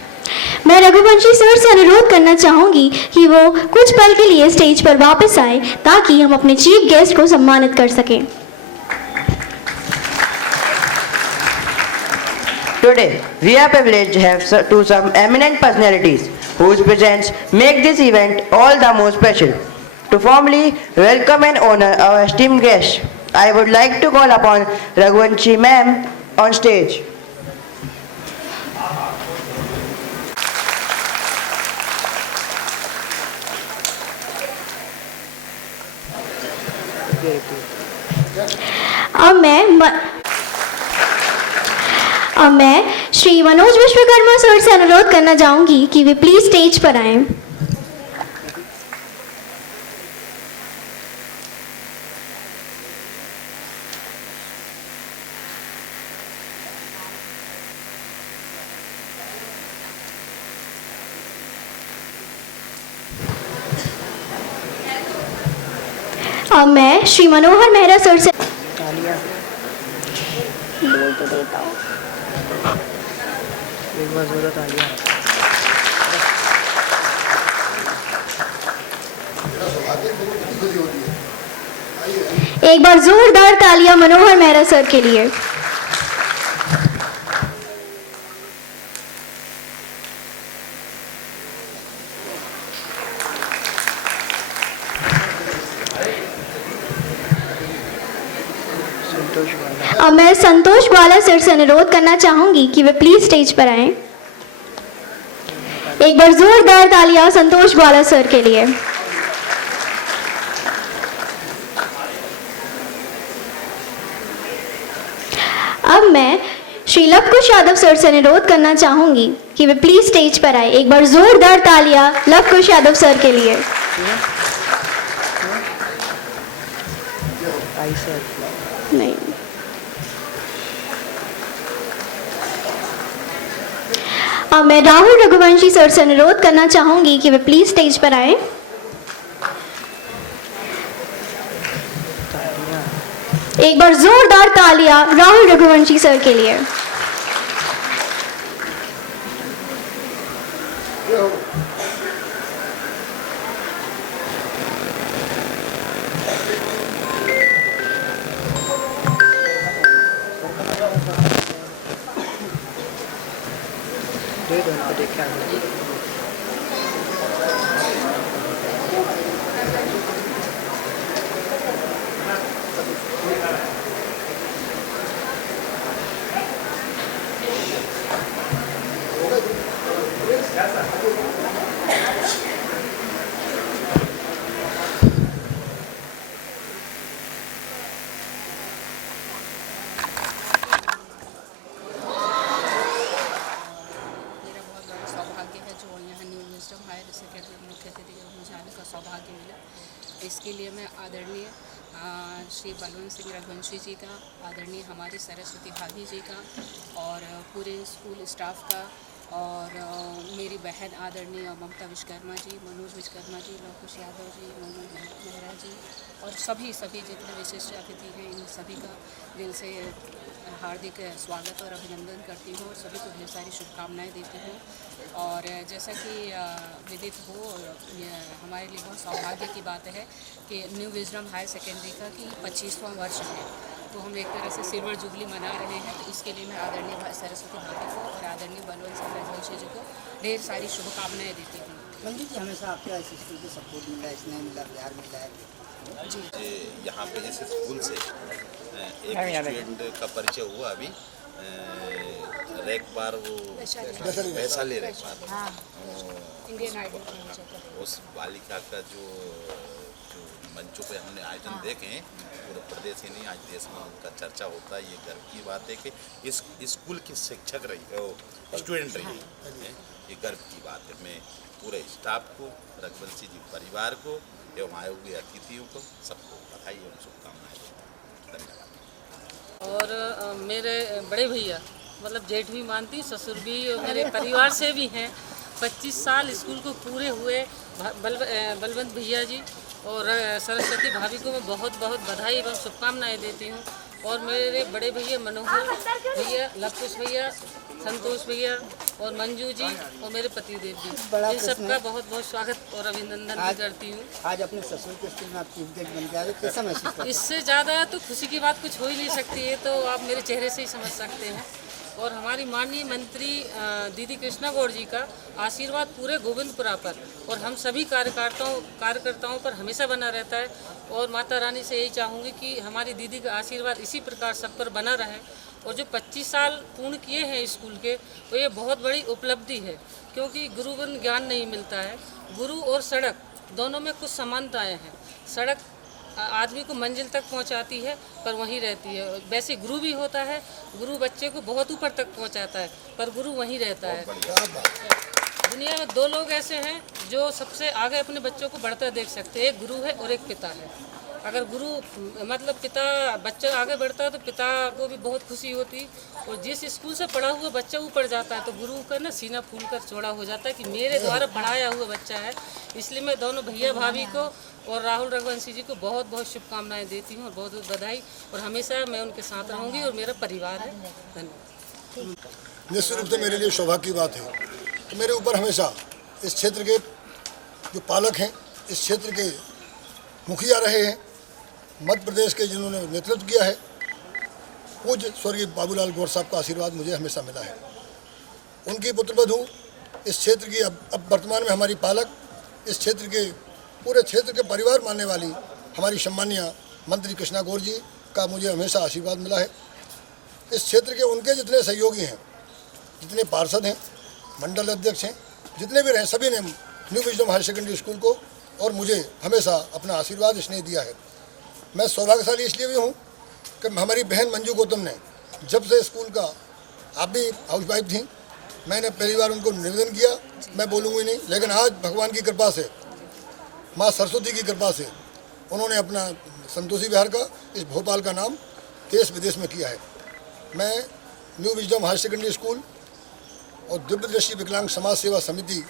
मैं Raghuvanshi sir से अनुरोध करना चाहूँगी कि वो कुछ पल के लिए स्टेज पर वापस आए ताकि हम अपने चीफ गेस्ट को सम्मानित कर सकें। Today, we are privileged to have to some eminent personalities whose presence make this event all the more special. To formally welcome and honor our esteemed guests, I would like to call upon Raghuvanshi ma'am on stage. अब मैं Shri Manoj Vishwakarma sir से अनुरोध करना चाहूंगी कि way please stage पर आएं। अब मैं श्री मनोहर मेहरा सर से एक बार जोरदार तालियां मनोहर मेहरा सर के लिए। अब मैं संतोष ग्वाला सर से अनुरोध करना चाहूंगी कि वे प्लीज स्टेज पर आएं। एक बार जोरदार तालियां संतोष ग्वाला सर के लिए। अब मैं श्री लवकुश यादव सर से अनुरोध करना चाहूंगी कि वे प्लीज स्टेज पर आए। एक बार जोरदार तालियां लवकुश यादव सर के लिए। नहीं। अब मैं राहुल रघुवंशी सर से अनुरोध करना चाहूंगी कि वे प्लीज स्टेज पर आए। एक बार जोरदार तालियां राहुल रघुवंशी सर के लिए। इसके लिए मैं आदरणीय श्री बलवंत सिंह रघुवंशी जी का, आदरणीय हमारी सरस्वती भाभी जी का और पूरे स्कूल स्टाफ का और मेरी बहन आदरणीय ममता विश्वकर्मा जी, मनोज विश्वकर्मा जी, लवकुश यादव जी, मनोज मेहरा जी और सभी जितने विशिष्ट अतिथि हैं, इन सभी का दिल से हार्दिक स्वागत और अभिनंदन करती हूँ और सभी को ढेर सारी शुभकामनाएं देती हूँ। और जैसा कि विदित हो, हमारे लिए बहुत सौभाग्य की बात है कि न्यू विजडम हायर सेकेंडरी का कि 25वां वर्ष है, तो हम एक तरह से सिल्वर जुबली मना रहे हैं। तो इसके लिए मैं आदरणीय सरस्वती भाभी को और आदरणीय बलवंत सिंह रघुवंशी जी को ढेर सारी शुभकामनाएं देती हूँ। मंजू जी, हमेशा आपके इस स्कूल को सपोर्ट मिला है, स्नेह मिला, प्यार मिला है जी। यहाँ पे इस स्कूल से एक स्टूडेंट का परिचय हुआ अभी रैक बार, वो वैशाली रैक बार, इंडियन आइडल उस बालिका का जो मंचों पे हमने आयोजन देखे हैं, पूरे प्रदेश ही नहीं आज देश में उनका चर्चा होता है। ये गर्व की बात है कि इस स्कूल की शिक्षक रही है, स्टूडेंट रही है, ये गर्व की बात है। मैं पूरे स्टाफ को, रघुवंशी जी परिवार को एवं आए हुए अतिथियों को सबको बधाई और शुभकामनाएं। धन्यवाद। और मेरे बड़े भैया मतलब जेठ भी मानती, ससुर भी और मेरे परिवार से भी हैं। 25 साल स्कूल को पूरे हुए बलवंत भैया जी और सरस्वती भाभी को मैं बहुत बहुत बधाई एवं शुभकामनाएं देती हूँ। और मेरे बड़े भैया मनोहर भैया, लवकुश भैया, संतोष भैया और मंजू जी और मेरे पतिदेव जी, इन सबका बहुत बहुत स्वागत और अभिनंदन भी करती हूँ। आज अपने ससुर के स्कूल में आप चीफ गेस्ट बन के आ रहे, कैसा महसूस करते हैं? इससे ज़्यादा तो खुशी की बात कुछ हो ही नहीं सकती है, तो आप मेरे चेहरे से ही समझ सकते हैं। और हमारी माननीय मंत्री दीदी कृष्णा गौड़ जी का आशीर्वाद पूरे गोविंदपुरा पर और हम सभी कार्यकर्ताओं पर हमेशा बना रहता है। और माता रानी से यही चाहूँगी कि हमारी दीदी का आशीर्वाद इसी प्रकार सब पर बना रहे। और जो 25 साल पूर्ण किए हैं स्कूल के, तो ये बहुत बड़ी उपलब्धि है, क्योंकि गुरुवन ज्ञान नहीं मिलता है। गुरु और सड़क दोनों में कुछ समानताएँ हैं। सड़क आदमी को मंजिल तक पहुंचाती है पर वहीं रहती है। वैसे गुरु भी होता है, गुरु बच्चे को बहुत ऊपर तक पहुंचाता है पर गुरु वहीं रहता है। दुनिया में दो लोग ऐसे हैं जो सबसे आगे अपने बच्चों को बढ़ता देख सकते हैं, एक गुरु है और एक पिता है। अगर गुरु मतलब पिता बच्चा आगे बढ़ता है तो पिता को भी बहुत खुशी होती, और जिस स्कूल से पढ़ा हुआ बच्चा ऊपर जाता है तो गुरु का ना सीना फूल कर चौड़ा हो जाता है कि मेरे द्वारा पढ़ाया हुआ बच्चा है। इसलिए मैं दोनों भैया भाभी को और राहुल रघुवंशी जी को बहुत बहुत शुभकामनाएं देती हूँ और बहुत बहुत बधाई, और हमेशा मैं उनके साथ रहूँगी और मेरा परिवार है। धन्यवाद। निश्चित रूप से मेरे लिए सौभाग्य की बात है कि मेरे ऊपर हमेशा इस क्षेत्र के जो पालक हैं, इस क्षेत्र के मुखिया रहे हैं, मध्य प्रदेश के जिन्होंने नेतृत्व किया है, पूज्य स्वर्गीय बाबूलाल गौर साहब का आशीर्वाद मुझे हमेशा मिला है। उनकी पुत्रवधू इस क्षेत्र की अब वर्तमान में हमारी पालक, इस क्षेत्र के पूरे क्षेत्र के परिवार मानने वाली हमारी सम्मानीय मंत्री कृष्णा गौर जी का मुझे हमेशा आशीर्वाद मिला है। इस क्षेत्र के उनके जितने सहयोगी हैं, जितने पार्षद हैं, मंडल अध्यक्ष हैं, जितने भी रहे, सभी ने new wisdom higher secondary school को और मुझे हमेशा अपना आशीर्वाद स्नेह दिया है। मैं सौभाग्यशाली इसलिए भी हूँ कि हमारी बहन मंजू गौतम ने जब से स्कूल का, आप भी हाउसवाइफ थी, मैंने पहली बार उनको निवेदन किया, मैं बोलूँगी नहीं, लेकिन आज भगवान की कृपा से, माँ सरस्वती की कृपा से उन्होंने अपना संतोषी विहार का, इस भोपाल का नाम देश विदेश में किया है। मैं new wisdom higher secondary school और दिव्य दृष्टि विकलांग समाज सेवा समिति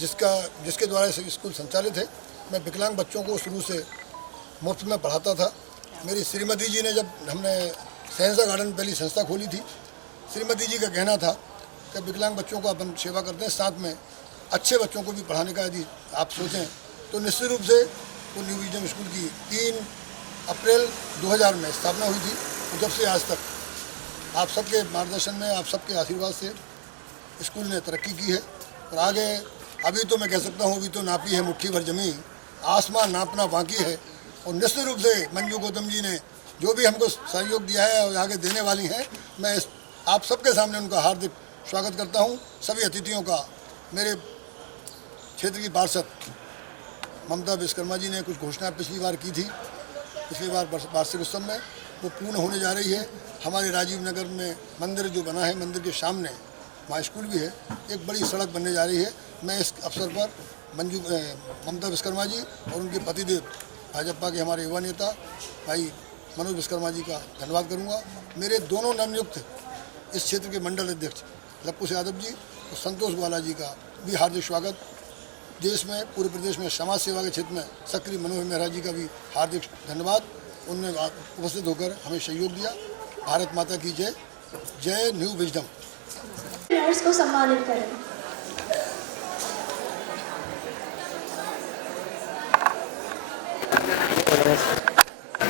जिसके द्वारा स्कूल संचालित है, मैं विकलांग बच्चों को शुरू से मुफ्त में पढ़ाता था। मेरी श्रीमती जी ने, जब हमने सहनसा गार्डन में पहली संस्था खोली थी, श्रीमती जी का कहना था कि विकलांग बच्चों को अपन सेवा करते हैं, साथ में अच्छे बच्चों को भी पढ़ाने का यदि आप सोचें तो निश्चित रूप से वो न्यू विजडम स्कूल की 3 अप्रैल 2000 में स्थापना हुई थी। तो जब से आज तक आप सबके मार्गदर्शन में, आप सबके आशीर्वाद से स्कूल ने तरक्की की है। और आगे अभी तो मैं कह सकता हूँ, अभी तो नापी है मुट्ठी भर जमीन, आसमान नापना बाकी है। और निश्चित रूप से मंजू गौतम जी ने जो भी हमको सहयोग दिया है और आगे देने वाली हैं, मैं आप सबके सामने उनका हार्दिक स्वागत करता हूं। सभी अतिथियों का, मेरे क्षेत्र की पार्षद ममता विश्वकर्मा जी ने कुछ घोषणा पिछली बार की थी, पिछली बार वार्षिक उत्सव में, वो पूर्ण होने जा रही है। हमारे राजीव नगर में मंदिर जो बना है, मंदिर के सामने वहाँ स्कूल भी है, एक बड़ी सड़क बनने जा रही है। मैं इस अवसर पर ममता विश्वकर्मा जी और उनके पतिदेव भाजपा के हमारे युवा नेता भाई मनोज विश्वकर्मा जी का धन्यवाद करूंगा। मेरे दोनों नवनियुक्त इस क्षेत्र के मंडल अध्यक्ष लप्पू यादव जी और संतोष ग्वाला जी का भी हार्दिक स्वागत। देश में, पूरे प्रदेश में समाज सेवा के क्षेत्र में सक्रिय मनोहर मेहरा जी का भी हार्दिक धन्यवाद। उनने उपस्थित होकर हमें सहयोग दिया। भारत माता की जय। जय न्यू विजडम। को सम्मानित करें।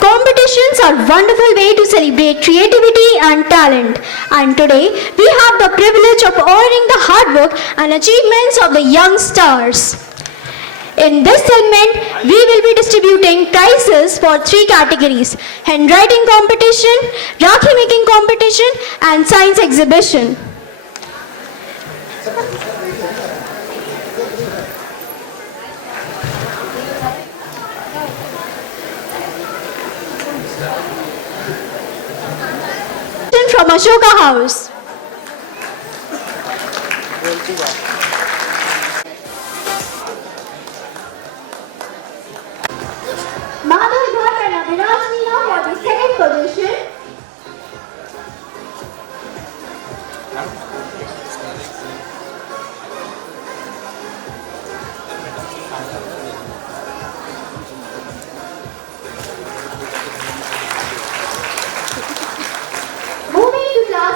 Competitions are a wonderful way to celebrate creativity and talent. And today, we have the privilege of honoring the hard work and achievements of the young stars. In this segment, we will be distributing prizes for 3 categories: handwriting competition, Rakhi making competition, and science exhibition. From Ashoka House. Madhav Bhatt and Abhiraj Meena for the second position.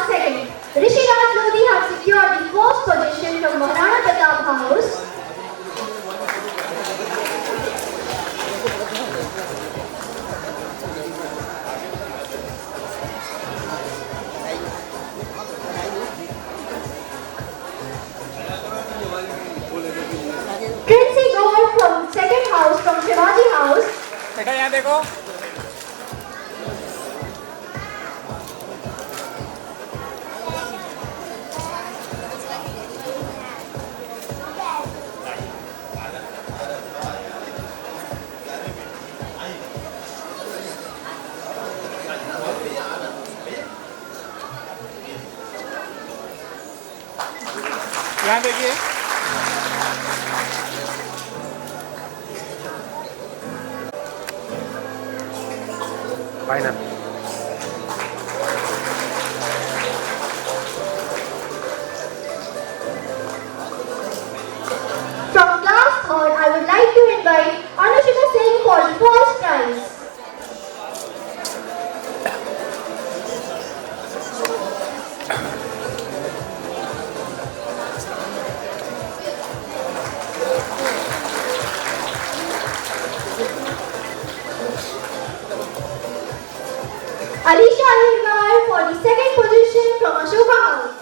Second, Rishi Raj Lodi have secured the first position from Maharana Pratap House. Princy Gold from second house from Shivaji House. बेटा यहाँ देखो। यहाँ देखिए। Final. From class 3rd, I would like to invite Anushika Singh for the first prize. Alisha Ahirwar for the second position from Ashoka House.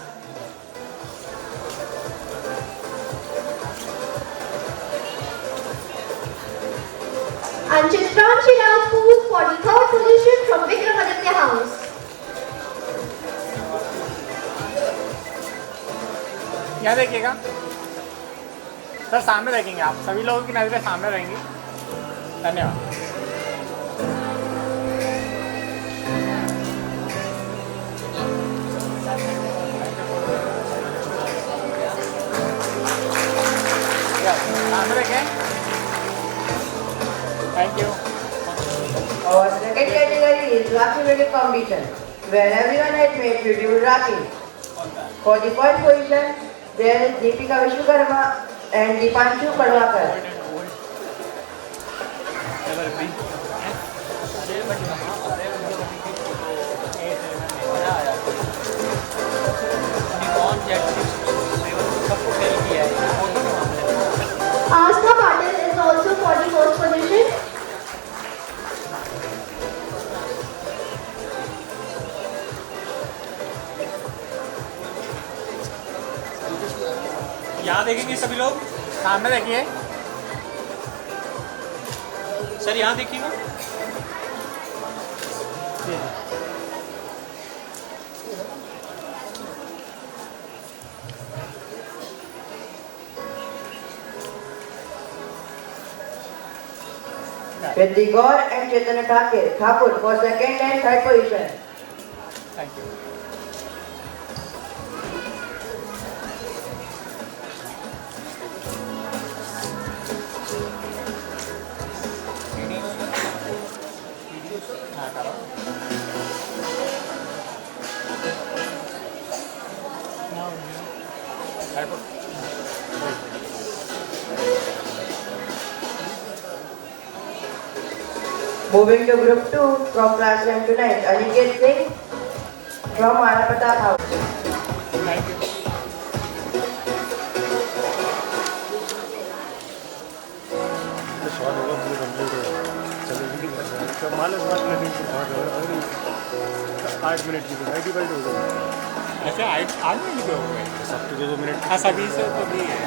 And Chitranshi Rajput for the third position from Vikramaditya House. यहाँ देखिएगा sir, सामने देखेंगे आप, सभी लोगों की नजरें सामने रहेंगी। धन्यवाद। सामने देखें। Thank you. Our second category is Rakhi Wedding competition, where everyone has made beautiful Rakhi. For the first position, there is Deepika Vishwakarma and Deepanshu Padwakar. Astha Patil is also for the first position. यहाँ देखेंगे सभी लोग, सामने देखिए sir, यहाँ देखिएगा। With the Gaur and Chaitanya Thakur for second and third position. Thank you. Moving to group 2 from class 10 to 9, Aniket Singh from Manapata House. Thank you. सवाल होगा पूरे कंप्लीट हो चलो मालूम बात नहीं बहुत 8 मिनट की तो 95 हो गई। अच्छा, 8 मिनट हो गए। सब तो 2 मिनट। हाँ, सभी से तो भी है।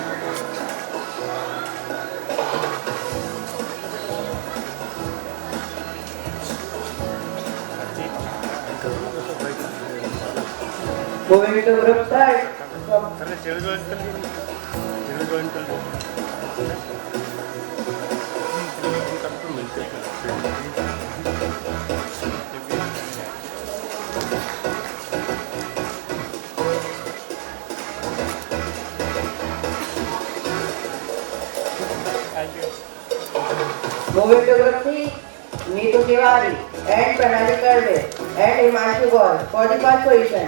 Moving to group 3 from पहले चेयर ज्वाइन कर लीजिए, चेयर ज्वाइन कर लीजिए। तो मिलते हैं। Moving to group 3, Neetu Tiwari and Pranali Karve and Himanshu Gaur for the first position.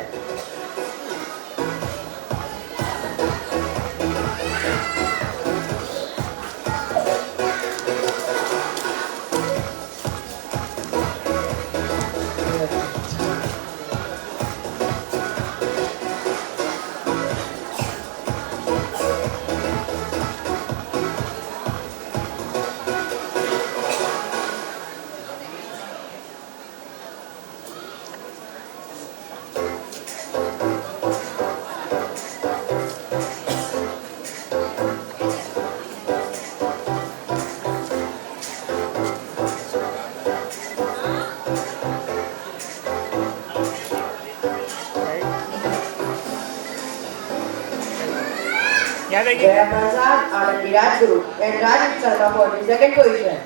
यहाँ देखिए। Jaya Prasad, Anandi Rajguru and Rajiv Sharma for the second position.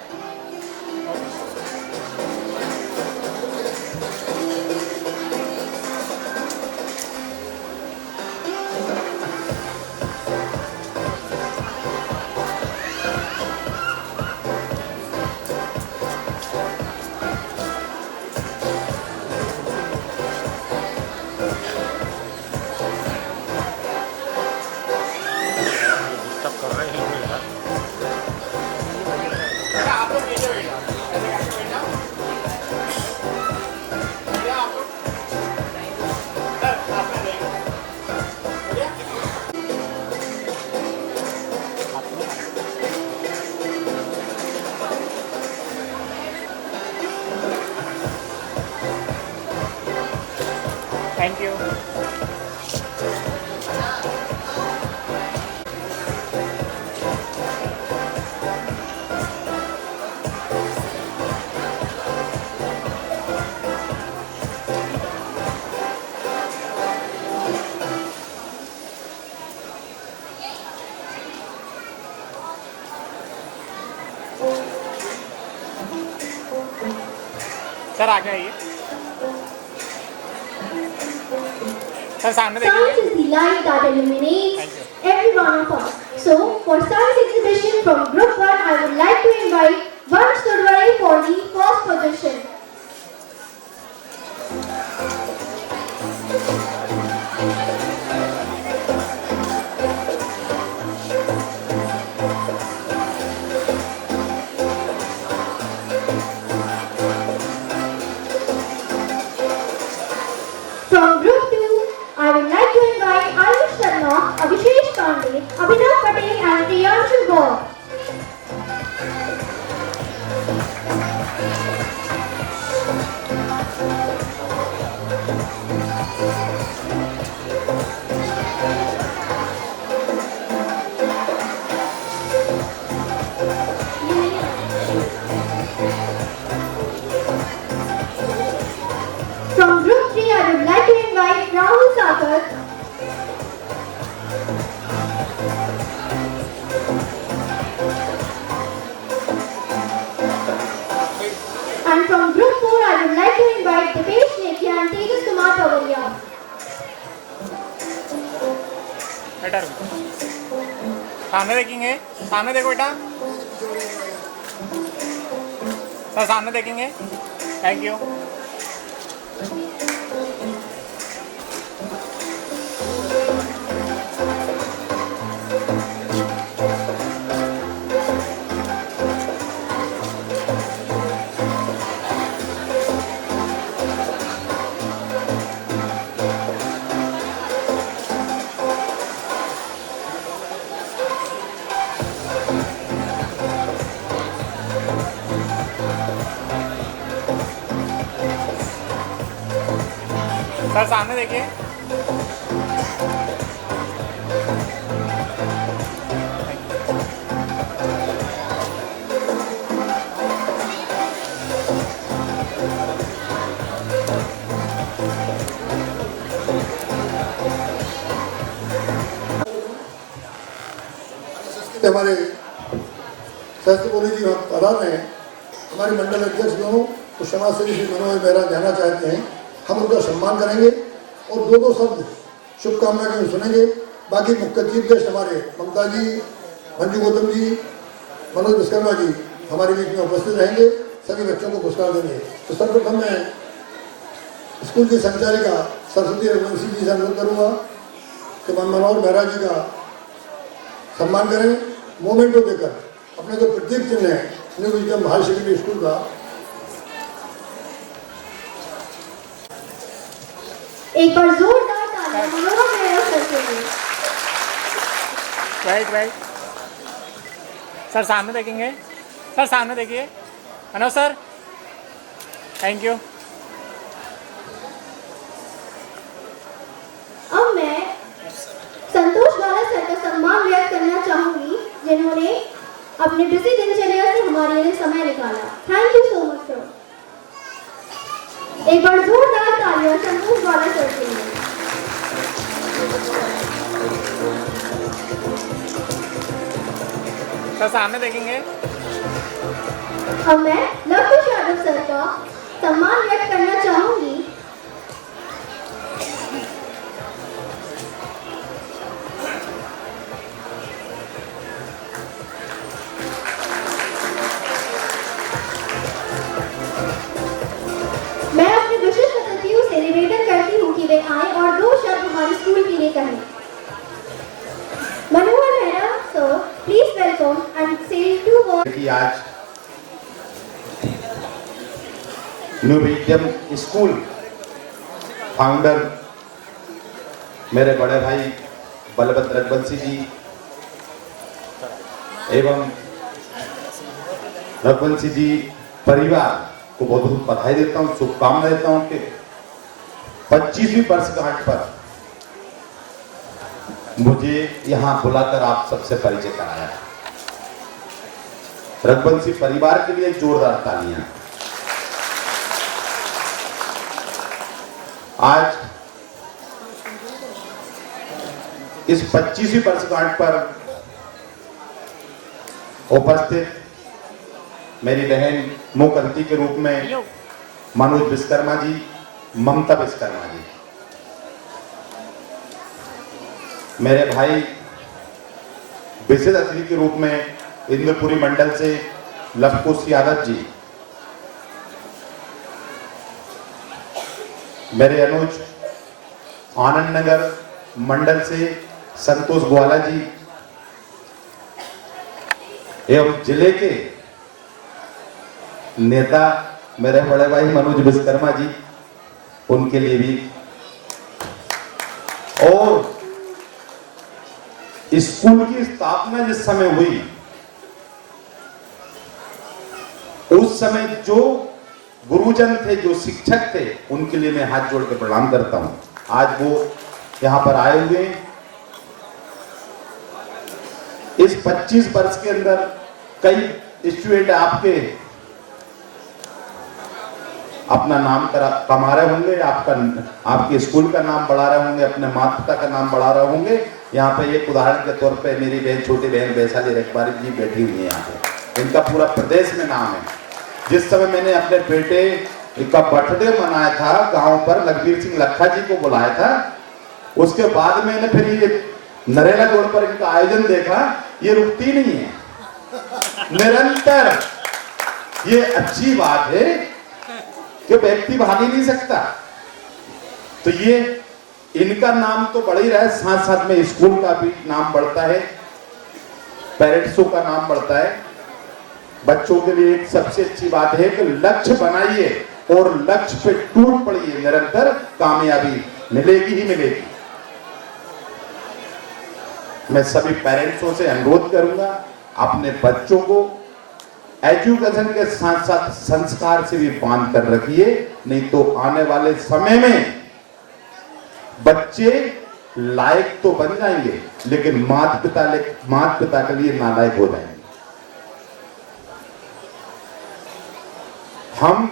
Thank you. Sir आगे आइए। Sir सामने Science देखिए। is the light that illuminates every one of us. So, for science exhibition from Group 1, I would like to invite Vansh Survai for the first position. From Group 2, I would like to invite Ayush Sharma, Abhishek Pandey, Abhinav Patel and Priyanshu Gaur. From Group 3, I would like to invite Rahul Sagar. And from Group 4, I would like to invite Dipesh Nekia and Tejas Kumar Pavaria. बेटा रुको। सामने देखेंगे, सामने देखो बेटा। Sir सामने देखेंगे। Thank you. Sir सामने देखिए। हमारे शास्त्री जी प्रधान हैं, हमारे मंडल अध्यक्ष दोनों तो समाज सेवी श्री मनोहर मेहरा देना चाहते हैं। हम उनका सम्मान करेंगे और दो शब्द शुभकामना के सुनेंगे। बाकी मुख्य चीफ गेस्ट हमारे ममता जी, मंजू गौतम जी, मनोज विश्वकर्मा जी हमारे बीच में उपस्थित रहेंगे। सभी बच्चों को पुरस्कार देंगे। तो सर्वप्रथम मैं स्कूल की संचालिका सरस्वती रघुवंशी जी से अनुरोध करूँगा कि मनोहर मेहरा जी का सम्मान करें। मोमेंटो देकर अपने जो प्रतीक चिन्ह है new wisdom higher secondary school का, एक बार जोरदार तालियां मनोहर मेहरा सर के लिए। राइट। सर सामने देखेंगे। सर सामने देखिए। Manoj sir thank you. अब मैं संतोष बाला सर का सम्मान व्यक्त करना चाहूंगी, जिन्होंने अपने बिजी दिनचर्या से हमारे लिए समय निकाला। Thank you so much sir. एक बार जोरदार तालियां संतोष बाला सर के लिए। सर सामने देखेंगे। अब मैं लवकुश यादव सर का सम्मान व्यक्त करना चाहूंगी। मैं अपने विशिष्ट अतिथियों से निवेदन करती हूँ कि वे आए और दो शब्द हमारे स्कूल के लिए कहें। Manohar Mehra sir, please welcome and से 2 words। कि आज न्यू विजडम स्कूल फाउंडर मेरे बड़े भाई बलभद्र रघुवंशी जी एवं रघुवंशी जी परिवार को बहुत बहुत बधाई देता हूँ, शुभकामना देता हूँ कि 25वीं वर्षगांठ पर मुझे यहाँ बुलाकर आप सबसे परिचय कराया। रघुवंशी परिवार के लिए जोरदार तालियां। आज इस 25वीं वर्षगांठ पर उपस्थित मेरी बहन मुख्य अतिथि के रूप में मनोज विश्वकर्मा जी, ममता विश्वकर्मा जी, मेरे भाई विशेष अतिथि के रूप में इंद्रपुरी मंडल से लवकुश यादव जी, मेरे अनुज आनंद नगर मंडल से संतोष ग्वाला जी एवं जिले के नेता मेरे बड़े भाई मनोज विश्वकर्मा जी, उनके लिए भी, और स्कूल की स्थापना जिस समय हुई उस समय जो गुरुजन थे, जो शिक्षक थे, उनके लिए मैं हाथ जोड़ कर प्रणाम करता हूं। आज वो यहां पर आए हुए हैं। इस 25 वर्ष के अंदर कई स्टूडेंट आपके अपना नाम कमा रहे होंगे, आपके स्कूल का नाम बढ़ा रहे होंगे, अपने माता पिता का नाम बढ़ा रहे होंगे। यहाँ पे एक उदाहरण के तौर पे मेरी बहन, छोटी बहन वैशाली रखबारी जी बैठी हुई है यहाँ पे, इनका पूरा प्रदेश में नाम है। जिस समय मैंने अपने बेटे का बर्थडे मनाया था गांव पर, लखबीर सिंह लखा जी को बुलाया था, उसके बाद मैंने फिर ये नरेला रोड पर इनका आयोजन देखा। ये रुकती नहीं है, निरंतर। ये अच्छी बात है कि व्यक्ति भाग ही नहीं सकता। तो ये इनका नाम तो बढ़ ही रहा है, साथ साथ में स्कूल का भी नाम बढ़ता है, पेरेंट्सों का नाम बढ़ता है। बच्चों के लिए एक सबसे अच्छी बात है कि लक्ष्य बनाइए और लक्ष्य पे टूट पड़िए, निरंतर कामयाबी मिलेगी ही मिलेगी। मैं सभी पेरेंट्सों से अनुरोध करूंगा, अपने बच्चों को एजुकेशन के साथ साथ संस्कार से भी बांध कर रखिए, नहीं तो आने वाले समय में बच्चे लायक तो बन जाएंगे लेकिन माता पिता के लिए नालायक हो जाएंगे। हम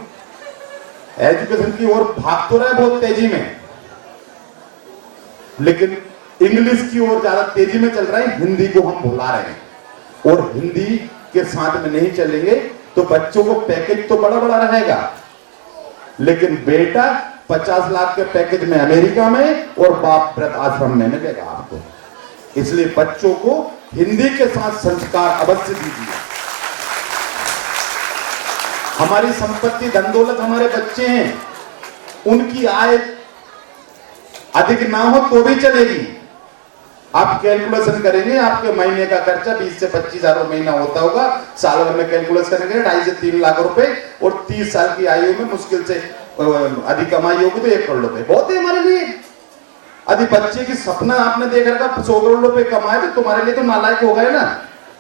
एजुकेशन की ओर भाग तो रहे बहुत तेजी में, लेकिन इंग्लिश की ओर ज्यादा तेजी में चल रहा है, हिंदी को हम भुला रहे हैं। और हिंदी के साथ में नहीं चलेंगे तो बच्चों को पैकेज तो बड़ा बड़ा रहेगा, लेकिन बेटा 50 लाख के पैकेज में अमेरिका में और बाप वृद्ध आश्रम में मिलेगा आपको। इसलिए बच्चों को हिंदी के साथ संस्कार अवश्य दीजिए। हमारी संपत्ति धन दौलत हमारे बच्चे हैं, उनकी आय अधिक ना हो तो भी चलेगी। आप कैलकुलेशन करेंगे, आपके महीने का खर्चा 20 से 25 हजार महीना होता होगा, साल भर में कैलकुलेशन करेंगे 2.5 से 3 लाख रुपए, और 30 साल की आयु में मुश्किल से अधिक कमाई होगी तो 1 करोड़ रुपए बहुत है हमारे लिए। यदि बच्चे की सपना आपने देख रखा 100 करोड़ रुपए कमाए तो तुम्हारे लिए तो नालायक हो गए ना।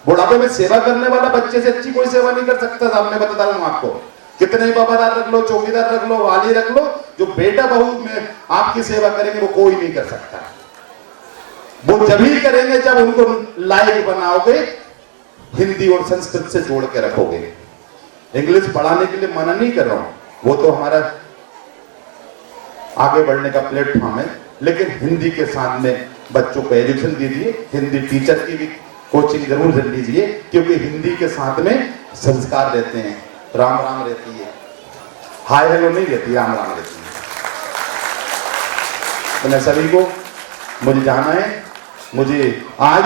बुढ़ापे में सेवा करने वाला बच्चे से अच्छी कोई सेवा नहीं कर सकता था। मैं बता रहा हूं आपको, कितने ही वफादार रख लो, चौकीदार रख लो, वाली रख लो, जो बेटा बहू में आपकी सेवा करेंगे वो कोई नहीं कर सकता। वो जब ही करेंगे जब उनको लायक बनाओगे, हिंदी और संस्कृत से जोड़ के रखोगे। इंग्लिश पढ़ाने के लिए मना नहीं कर रहा हूं, वो तो हमारा आगे बढ़ने का प्लेटफॉर्म है, लेकिन हिंदी के साथ में बच्चों को एजुकेशन दीजिए। हिंदी टीचर की भी कोचिंग जरूर लीजिए, क्योंकि हिंदी के साथ में संस्कार रहते हैं, राम राम रहती है, हाय हेलो नहीं रहती, राम राम रहती है। तो मैं सभी को, मुझे जाना है, मुझे आज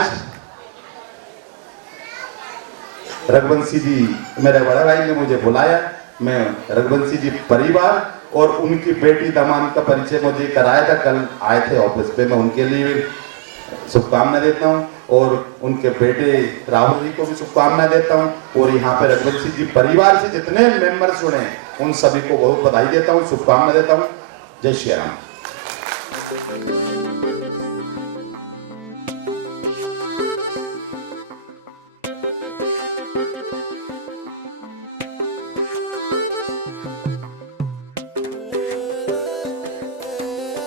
रघुवंशी जी मेरे बड़े भाई ने मुझे बुलाया। मैं रघुवंशी जी परिवार और उनकी बेटी दमान का परिचय मुझे कराया था, कल आए थे ऑफिस पे। मैं उनके लिए शुभकामनाएं देता हूं और उनके बेटे राहुल जी को भी शुभकामनाएं देता हूं, और यहाँ पे रघुवंशी जी परिवार से जितने मेंबर्स जुड़े हैं उन सभी को बहुत बधाई देता हूं, शुभकामनाएं देता हूं। जय श्री राम।